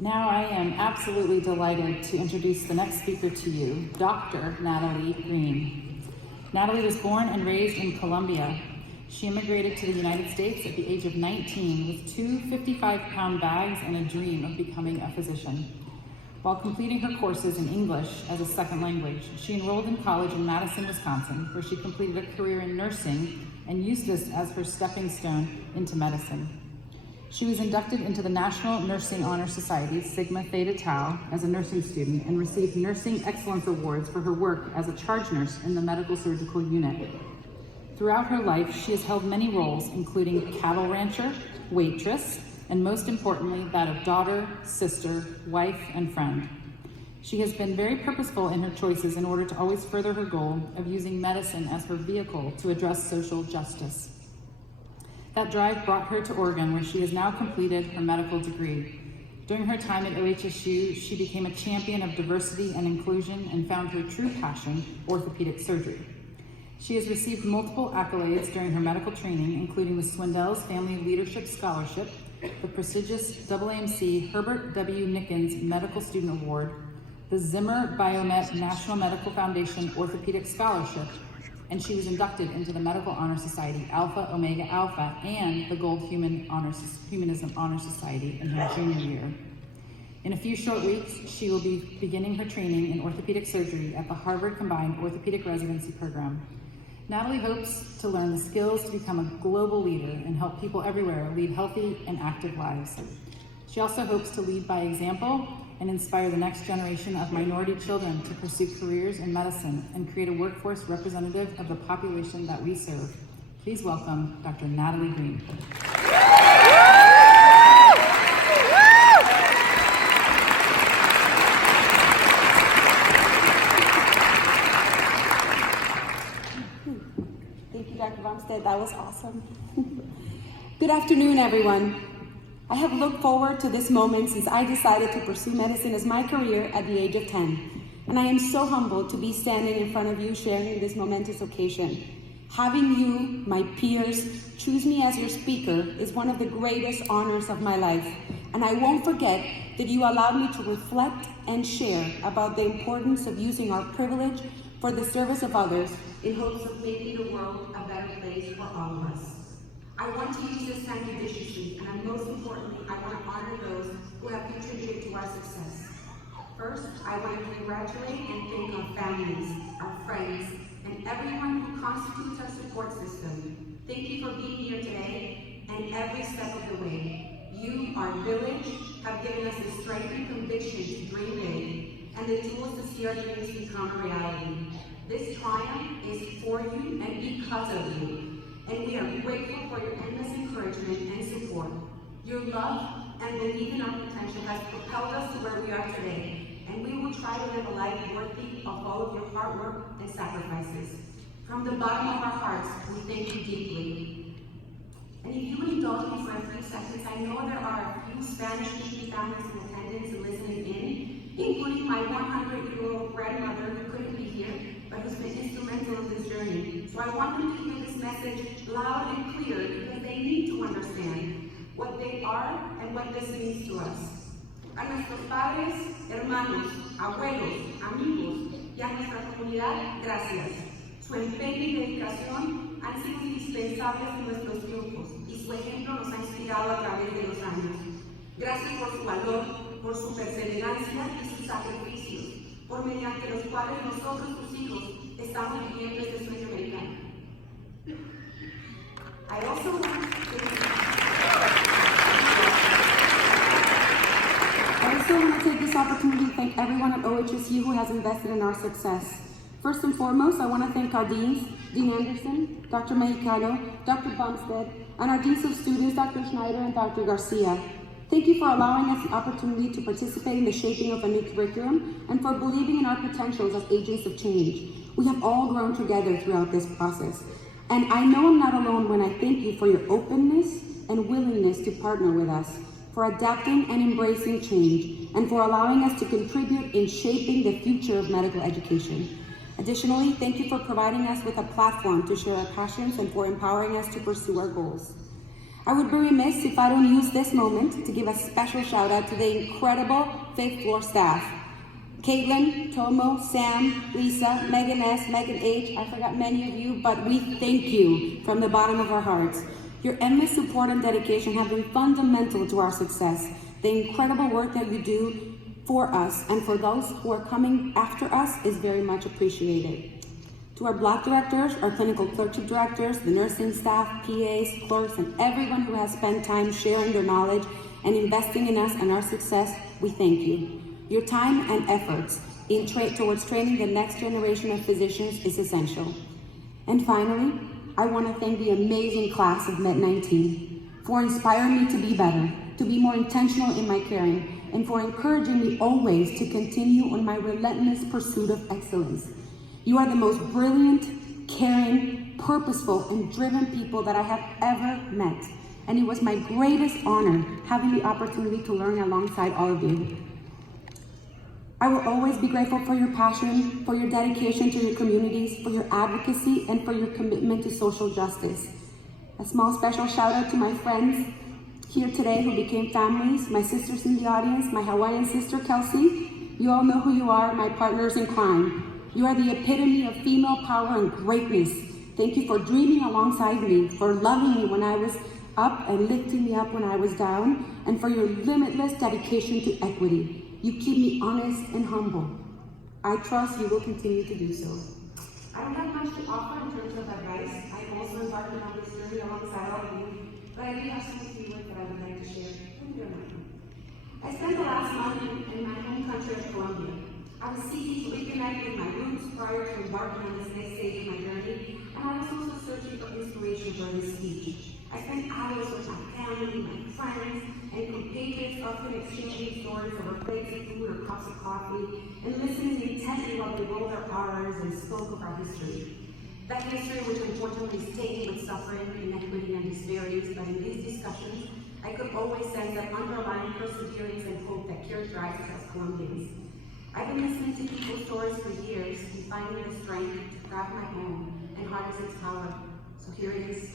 Now I am absolutely delighted to introduce the next speaker to you, Dr. Nattaly Greene. Nattaly was born and raised in Colombia. She immigrated to the United States at the age of 19 with two 55-pound bags and a dream of becoming a physician. While completing her courses in English as a second language, she enrolled in college in Madison, Wisconsin, where she completed a career in nursing and used this as her stepping stone into medicine. She was inducted into the National Nursing Honor Society, Sigma Theta Tau, as a nursing student and received Nursing Excellence Awards for her work as a charge nurse in the medical surgical unit. Throughout her life, she has held many roles, including cattle rancher, waitress, and most importantly, that of daughter, sister, wife, and friend. She has been very purposeful in her choices in order to always further her goal of using medicine as her vehicle to address social justice. That drive brought her to Oregon, where she has now completed her medical degree. During her time at OHSU, she became a champion of diversity and inclusion and found her true passion, orthopedic surgery. She has received multiple accolades during her medical training, including the Swindells Family Leadership Scholarship, the prestigious AAMC Herbert W. Nickens Medical Student Award, the Zimmer Biomet National Medical Foundation Orthopedic Scholarship, and she was inducted into the Medical Honor Society Alpha Omega Alpha and the Gold Humanism Honor Society in her junior year. In a few short weeks, she will be beginning her training in orthopedic surgery at the Harvard Combined Orthopedic Residency Program. Nattaly hopes to learn the skills to become a global leader and help people everywhere lead healthy and active lives. She also hopes to lead by example and inspire the next generation of minority children to pursue careers in medicine and create a workforce representative of the population that we serve. Please welcome Dr. Nattaly Greene. Thank you, Dr. Bumstead. That was awesome. Good afternoon, everyone. I have looked forward to this moment since I decided to pursue medicine as my career at the age of 10. And I am so humbled to be standing in front of you sharing this momentous occasion. Having you, my peers, choose me as your speaker is one of the greatest honors of my life. And I won't forget that you allowed me to reflect and share about the importance of using our privilege for the service of others in hopes of making the world a better place for all of us. I want to use this time judiciously, and most importantly, I want to honor those who have contributed to our success. First, I want to congratulate and thank our families, our friends, and everyone who constitutes our support system. Thank you for being here today and every step of the way. You, our village, have given us the strength and conviction to dream big and the tools to see our dreams become a reality. This triumph is for you and because of you. And we are grateful for your endless encouragement and support. Your love and belief in our potential has propelled us to where we are today, and we will try to live a life worthy of all of your hard work and sacrifices. From the bottom of our hearts, we thank you deeply. And if you would indulge me for a few seconds, I know there are a few Spanish-speaking families in attendance and listening in, including my 100-year-old grandmother who couldn't be here, but who's been instrumental in this journey. So I want them to hear this message loud and clear because they need to understand what they are and what this means to us. A nuestros padres, hermanos, abuelos, amigos y a nuestra comunidad, gracias. Su empeño y dedicación han sido indispensables en nuestros triunfos y su ejemplo nos ha inspirado a través de los años. Gracias por su valor, por su perseverancia y sus sacrificios, por mediante los cuales nosotros, sus hijos, estamos viviendo este sueño americano. I also want to take this opportunity to thank everyone at OHSU who has invested in our success. First and foremost, I want to thank our deans, Dean Anderson, Dr. Mexicano, Dr. Bumstead, and our deans of students, Dr. Schneider and Dr. Garcia. Thank you for allowing us the opportunity to participate in the shaping of a new curriculum and for believing in our potentials as agents of change. We have all grown together throughout this process. And I know I'm not alone when I thank you for your openness and willingness to partner with us, for adapting and embracing change, and for allowing us to contribute in shaping the future of medical education. Additionally, thank you for providing us with a platform to share our passions and for empowering us to pursue our goals. I would be remiss if I don't use this moment to give a special shout out to the incredible 5th floor staff. Caitlin, Tomo, Sam, Lisa, Megan S, Megan H, I forgot many of you, but we thank you from the bottom of our hearts. Your endless support and dedication have been fundamental to our success. The incredible work that you do for us and for those who are coming after us is very much appreciated. To our block directors, our clinical clerkship directors, the nursing staff, PAs, clerks, and everyone who has spent time sharing their knowledge and investing in us and our success, we thank you. Your time and efforts towards training the next generation of physicians is essential. And finally, I want to thank the amazing class of Med 19 for inspiring me to be better, to be more intentional in my caring, and for encouraging me always to continue on my relentless pursuit of excellence. You are the most brilliant, caring, purposeful, and driven people that I have ever met. And it was my greatest honor having the opportunity to learn alongside all of you. I will always be grateful for your passion, for your dedication to your communities, for your advocacy, and for your commitment to social justice. A small special shout out to my friends here today who became families, my sisters in the audience, my Hawaiian sister, Kelsey. You all know who you are, my partners in crime. You are the epitome of female power and greatness. Thank you for dreaming alongside me, for loving me when I was up and lifting me up when I was down, and for your limitless dedication to equity. You keep me honest and humble. I trust you will continue to do so. I don't have much to offer in terms of advice. I also embarked on this journey alongside all of you, but I do have some few words that I would like to share. I spent the last month in my home country of Colombia. I was seeking to reconnect with my roots prior to embarking on this next stage of my journey, and I was also searching for inspiration for this speech. I spent hours with my family, my friends, and compatriots, often exchanging stories over plates of food or cups of coffee, and listening intently while they rolled their R's and spoke of our history. That history which unfortunately is taken with suffering, inequity, and disparities, but in these discussions, I could always sense that underlying perseverance and hope that characterizes us Colombians. I've been listening to people's stories for years and finding the strength to craft my own and harness its power. So here it is.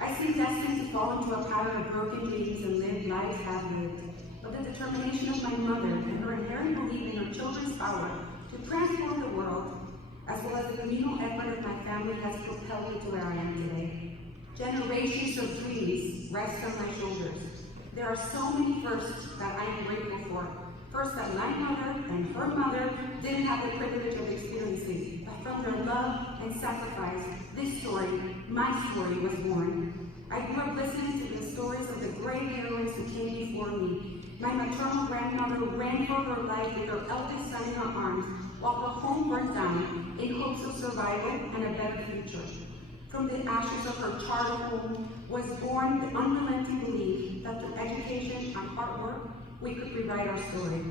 I seem destined to fall into a pattern of broken dreams and live lives half-lived. But the determination of my mother and her inherent belief in her children's power to transform the world, as well as the communal effort of my family, has propelled me to where I am today. Generations of dreams rest on my shoulders. There are so many firsts that I am grateful for. First, that my mother and her mother didn't have the privilege of experiencing, but from their love and sacrifice, this story, my story, was born. I grew up listening to the stories of the great heroines who came before me. My maternal grandmother ran for her life with her eldest son in her arms, while her home burnt down in hopes of survival and a better future. From the ashes of her charred home was born the unrelenting belief that through education and hard work, we could rewrite our story.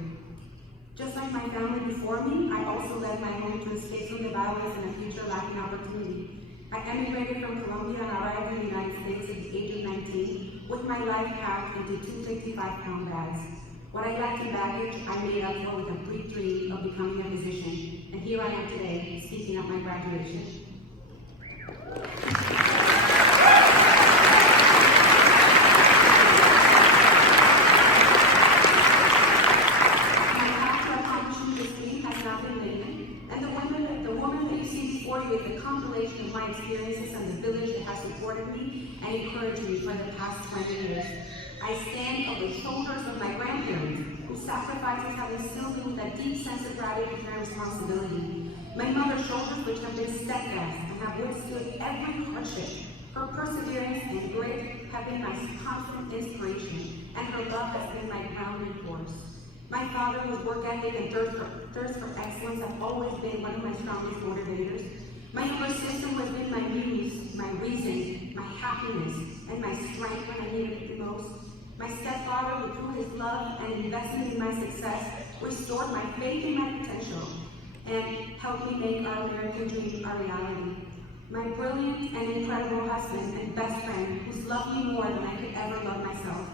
Just like my family before me, I also led my home to escape from the violence and a future lacking opportunity. I emigrated from Colombia and arrived in the United States at the age of 19, with my life packed into 2 55-pound bags. What I lacked in baggage, I made up for with a brief dream of becoming a physician. And here I am today, speaking at my graduation. Compilation of my experiences and the village that has supported me and encouraged me for the past 20 years. I stand on the shoulders of my grandparents, whose sacrifices have instilled me with a deep sense of gratitude and responsibility. My mother's shoulders, which have been steadfast and have withstood every hardship. Her perseverance and grit have been my constant inspiration, and her love has been my grounding force. My father, whose work ethic and thirst for excellence have always been one of my strongest motivators. My younger sister who has been my muse, my reason, my happiness, and my strength when I needed it the most. My stepfather, who through his love and investment in my success, restored my faith in my potential and helped me make our American dream a reality. My brilliant and incredible husband and best friend, who's loved me more than I could ever love myself,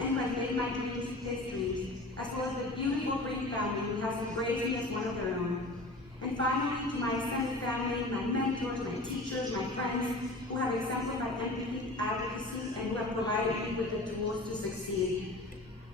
and who has made my dreams his dreams, as well as the beautiful Greene family who has embraced me as one of their own. And finally, to my extended family, my mentors, my teachers, my friends, who have exemplified empathy, advocacy, and who have have provided me with the tools to succeed.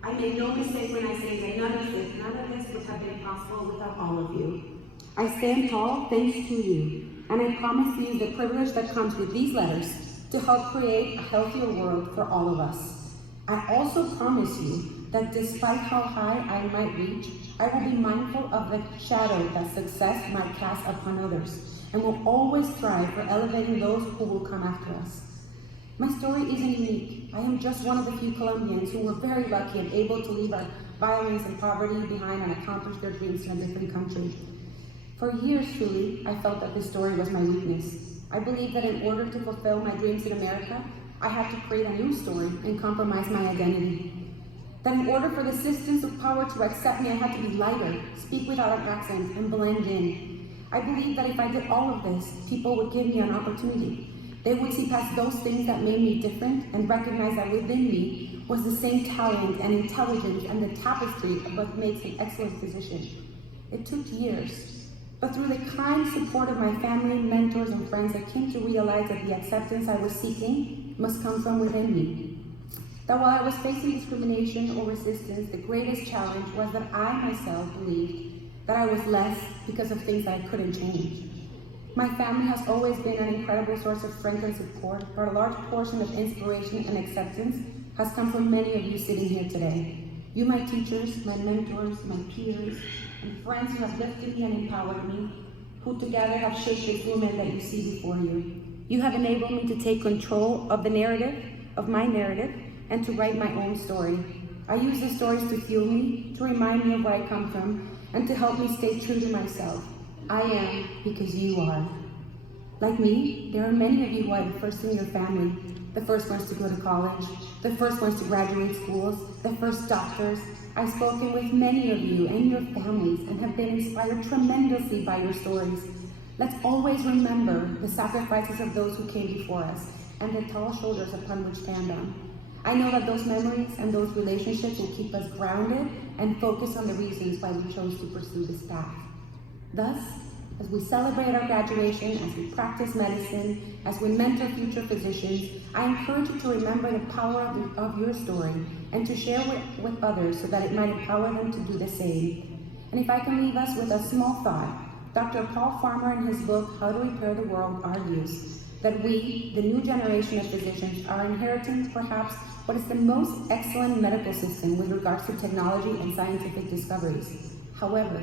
I make no mistake when I say that none of this would have been possible without all of you. I stand tall thanks to you, and I promise to use the privilege that comes with these letters to help create a healthier world for all of us. I also promise you that despite how high I might reach, I will be mindful of the shadow that success might cast upon others, and will always strive for elevating those who will come after us. My story isn't unique. I am just one of the few Colombians who were very lucky and able to leave our violence and poverty behind and accomplish their dreams in a different country. For years, truly, I felt that this story was my weakness. I believed that in order to fulfill my dreams in America, I had to create a new story and compromise my identity. That in order for the systems of power to accept me, I had to be lighter, speak without an accent, and blend in. I believed that if I did all of this, people would give me an opportunity. They would see past those things that made me different and recognize that within me was the same talent and intelligence and the tapestry of what makes an excellent physician. It took years, but through the kind support of my family, mentors, and friends, I came to realize that the acceptance I was seeking must come from within me. That while I was facing discrimination or resistance, the greatest challenge was that I myself believed that I was less because of things that I couldn't change. My family has always been an incredible source of strength and support, but a large portion of inspiration and acceptance has come from many of you sitting here today. You, my teachers, my mentors, my peers, and friends who have lifted me and empowered me, who together have shaped this woman that you see before you. You have enabled me to take control of the narrative, of my narrative, and to write my own story. I use the stories to fuel me, to remind me of where I come from, and to help me stay true to myself. I am because you are. Like me, there are many of you who are the first in your family, the first ones to go to college, the first ones to graduate schools, the first doctors. I've spoken with many of you and your families and have been inspired tremendously by your stories. Let's always remember the sacrifices of those who came before us and the tall shoulders upon which stand on. I know that those memories and those relationships will keep us grounded and focused on the reasons why we chose to pursue this path. Thus, as we celebrate our graduation, as we practice medicine, as we mentor future physicians, I encourage you to remember the power of your story and to share with others so that it might empower them to do the same. And if I can leave us with a small thought, Dr. Paul Farmer in his book, How to Repair the World, argues that we, the new generation of physicians, are inheriting perhaps what is the most excellent medical system with regards to technology and scientific discoveries. However,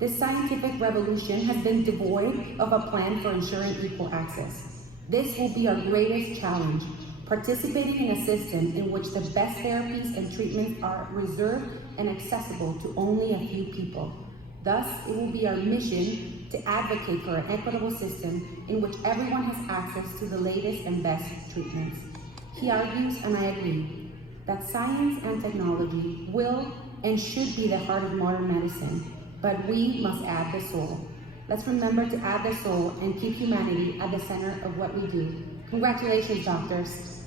this scientific revolution has been devoid of a plan for ensuring equal access. This will be our greatest challenge, participating in a system in which the best therapies and treatments are reserved and accessible to only a few people. Thus, it will be our mission to advocate for an equitable system in which everyone has access to the latest and best treatments. He argues, and I agree, that science and technology will and should be the heart of modern medicine. But we must add the soul. Let's remember to add the soul and keep humanity at the center of what we do. Congratulations, doctors.